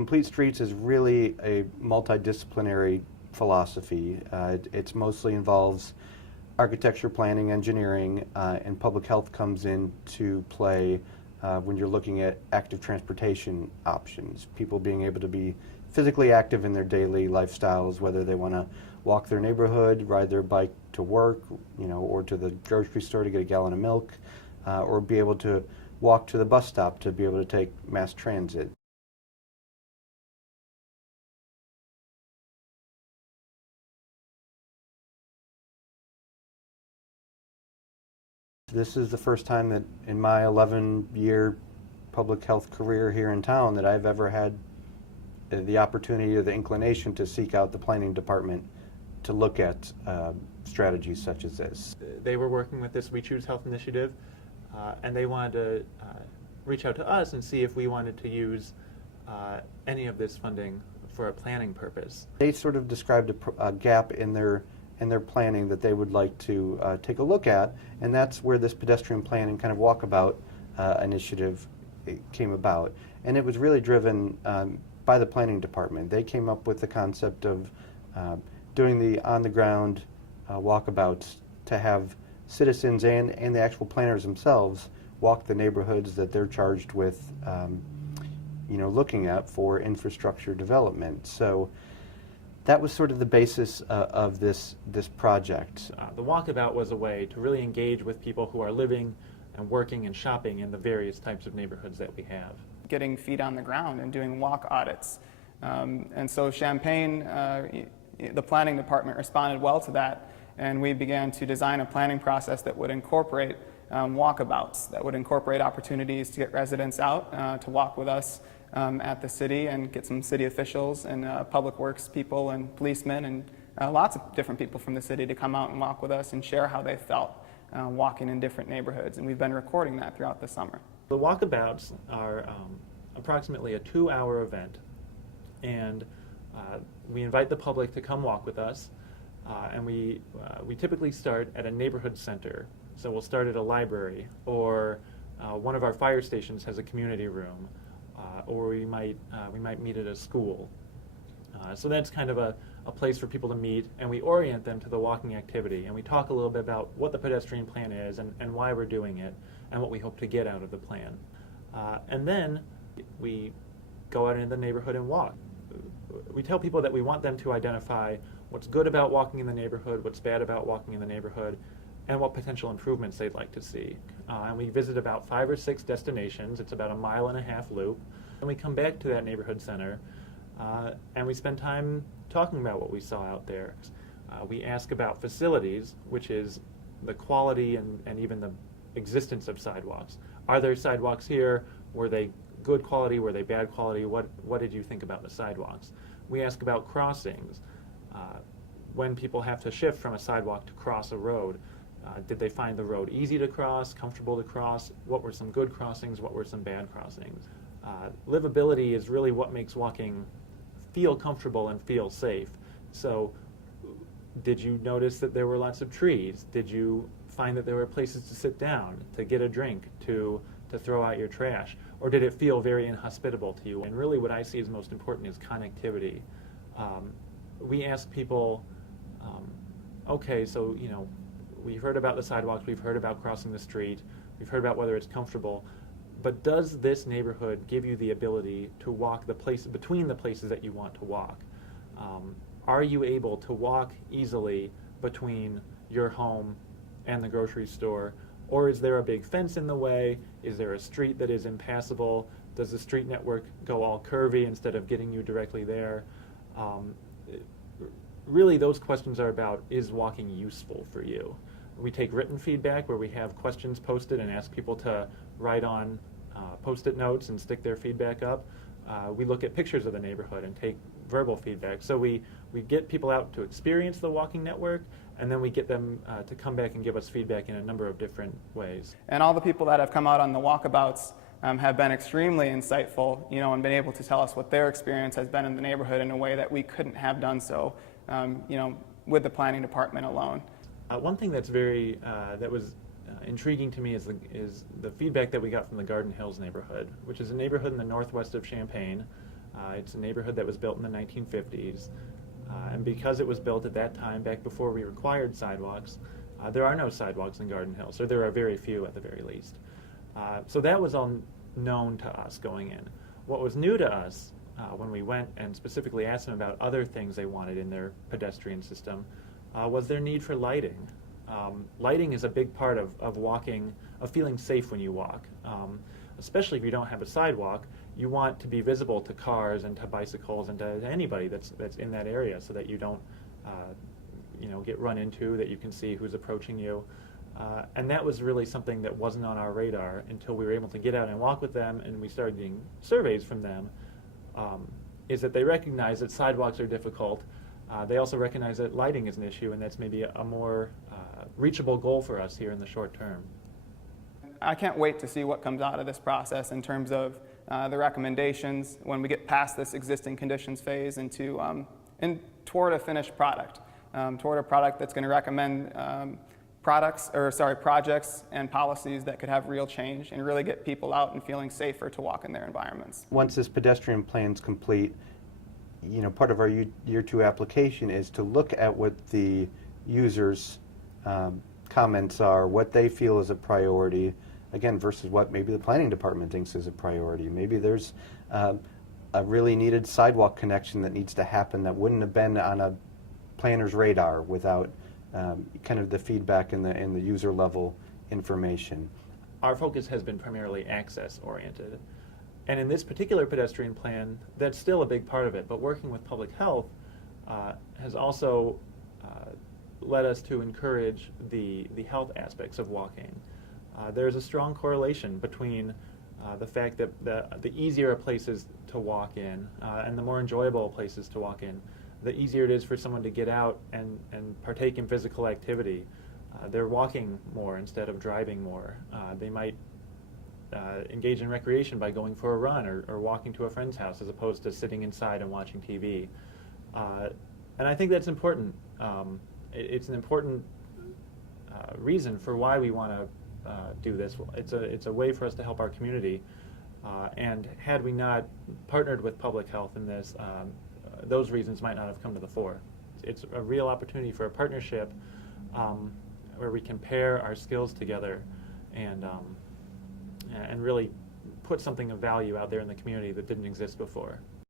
Complete Streets is really a multidisciplinary philosophy. It's mostly involves architecture, planning, engineering, and public health comes into play when you're looking at active transportation options. People being able to be physically active in their daily lifestyles, whether they want to walk their neighborhood, ride their bike to work, or to the grocery store to get a gallon of milk, or be able to walk to the bus stop to be able to take mass transit. This is the first time that in my 11-year public health career here in town that I've ever had the opportunity or the inclination to seek out the planning department to look at strategies such as this. They were working with this We Choose Health initiative, and they wanted to reach out to us and see if we wanted to use any of this funding for a planning purpose. They sort of described a gap in their planning that they would like to take a look at, and that's where this pedestrian planning kind of walkabout initiative came about. And it was really driven by the planning department. They came up with the concept of doing the on-the-ground walkabouts to have citizens and the actual planners themselves walk the neighborhoods that they're charged with looking at for infrastructure development. So that was sort of the basis of this project. The walkabout was a way to really engage with people who are living and working and shopping in the various types of neighborhoods that we have. Getting feet on the ground and doing walk audits. And so Champaign, the planning department responded well to that, and we began to design a planning process that would incorporate walkabouts, that would incorporate opportunities to get residents out to walk with us at the city and get some city officials and public works people and policemen and lots of different people from the city to come out and walk with us and share how they felt walking in different neighborhoods. And we've been recording that throughout the summer. The walkabouts are approximately a 2-hour event, and we invite the public to come walk with us, and we typically start at a neighborhood center. So we'll start at a library, or one of our fire stations has a community room, or we might meet at a school. So that's kind of a place for people to meet, and we orient them to the walking activity, and we talk a little bit about what the pedestrian plan is and why we're doing it, and what we hope to get out of the plan. And then we go out into the neighborhood and walk. We tell people that we want them to identify what's good about walking in the neighborhood, what's bad about walking in the neighborhood, and what potential improvements they'd like to see. And we visit about 5 or 6 destinations. It's about a 1.5-mile loop. And we come back to that neighborhood center, and we spend time talking about what we saw out there. We ask about facilities, which is the quality and even the existence of sidewalks. Are there sidewalks here? Were they good quality? Were they bad quality? What did you think about the sidewalks? We ask about crossings. When people have to shift from a sidewalk to cross a road, did they find the road easy to cross, comfortable to cross? What were some good crossings? What were some bad crossings? Livability is really what makes walking feel comfortable and feel safe. So did you notice that there were lots of trees? Did you find that there were places to sit down, to get a drink, to throw out your trash? Or did it feel very inhospitable to you? And really what I see as most important is connectivity. We ask people, okay, so we've heard about the sidewalks, we've heard about crossing the street, we've heard about whether it's comfortable, but does this neighborhood give you the ability to walk between the places that you want to walk? Are you able to walk easily between your home and the grocery store? Or is there a big fence in the way? Is there a street that is impassable? Does the street network go all curvy instead of getting you directly there? Really, those questions are about, is walking useful for you? We take written feedback where we have questions posted and ask people to write on post-it notes and stick their feedback up. We look at pictures of the neighborhood and take verbal feedback. So we get people out to experience the walking network, and then we get them to come back and give us feedback in a number of different ways. And all the people that have come out on the walkabouts have been extremely insightful, and been able to tell us what their experience has been in the neighborhood in a way that we couldn't have done so, with the planning department alone. One thing that's that was intriguing to me is the feedback that we got from the Garden Hills neighborhood, which is a neighborhood in the northwest of Champaign. It's a neighborhood that was built in the 1950s. And because it was built at that time, back before we required sidewalks, there are no sidewalks in Garden Hills, or there are very few at the very least. So that was all known to us going in. What was new to us when we went and specifically asked them about other things they wanted in their pedestrian system was their need for lighting. Lighting is a big part of walking, of feeling safe when you walk. Especially if you don't have a sidewalk, you want to be visible to cars and to bicycles and to anybody that's in that area, so that you don't get run into, that you can see who's approaching you. And that was really something that wasn't on our radar until we were able to get out and walk with them, and we started getting surveys from them, is that they recognize that sidewalks are difficult. They also recognize that lighting is an issue, and that's maybe a more reachable goal for us here in the short term. I can't wait to see what comes out of this process in terms of the recommendations when we get past this existing conditions phase toward a finished product, toward a product that's going to recommend projects and policies that could have real change and really get people out and feeling safer to walk in their environments. Once this pedestrian plan's complete, part of our Year 2 application is to look at what the users' comments are, what they feel is a priority, again, versus what maybe the planning department thinks is a priority. Maybe there's a really needed sidewalk connection that needs to happen that wouldn't have been on a planner's radar without kind of the feedback and the user level information. Our focus has been primarily access oriented. And in this particular pedestrian plan, that's still a big part of it, but working with public health has also led us to encourage the health aspects of walking. There's a strong correlation between the fact that the easier a place is to walk in and the more enjoyable places to walk in, the easier it is for someone to get out and partake in physical activity. They're walking more instead of driving more. They might engage in recreation by going for a run or walking to a friend's house as opposed to sitting inside and watching TV. And I think that's important. It's an important reason for why we want to do this. It's a way for us to help our community. And had we not partnered with public health in this, those reasons might not have come to the fore. It's a real opportunity for a partnership where we can pair our skills together and really put something of value out there in the community that didn't exist before.